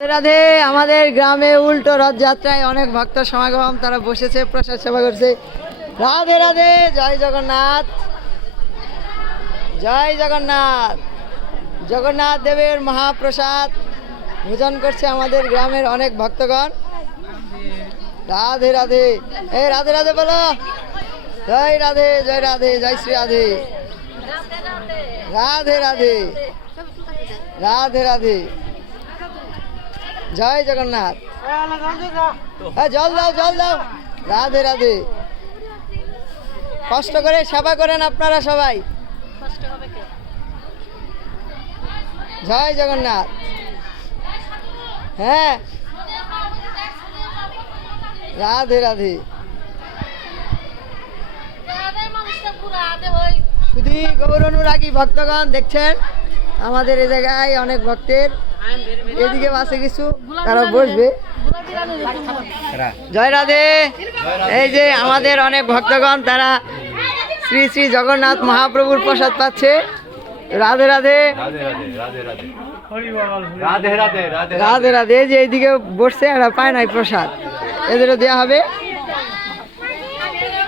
রাধে। আমাদের গ্রামে উল্টো রথযাত্রায় অনেক ভক্ত সমাগম, তারা বসেছে, প্রসাদ সেবা করছে। রাধে রাধে, জয় জগন্নাথ, জয় জগন্নাথ। জগন্নাথ দেবের মহাপ্রসাদ ভোজন করছে আমাদের গ্রামের অনেক ভক্তগণ। রাধে রাধে, এই রাধে রাধে বলো। জয় রাধে, জয় রাধে, জয় শ্রী রাধে। রাধে রাধে, রাধে রাধে, জয় জগন্নাথ। জল দাও, জল দাও। রাধে রাধে। কষ্ট করে সেবা করেন আপনারা সবাই। জয় জগন্নাথ। হ্যাঁ, রাধে রাধে। শুধু গৌরানুরাগী ভক্তগণ দেখছেন আমাদের এই জায়গায় অনেক ভক্তের, এদিকে বাসে কিছু তারা বসবে। জয় রাধে। এই যে আমাদের অনেক ভক্তগণ, তারা শ্রী শ্রী জগন্নাথ মহাপ্রভুর প্রসাদ পাচ্ছে। রাধে রাধে, রাধে রাধে, যে এইদিকে বসছে, এরা পায় নাই প্রসাদ, এদেরও দেওয়া হবে।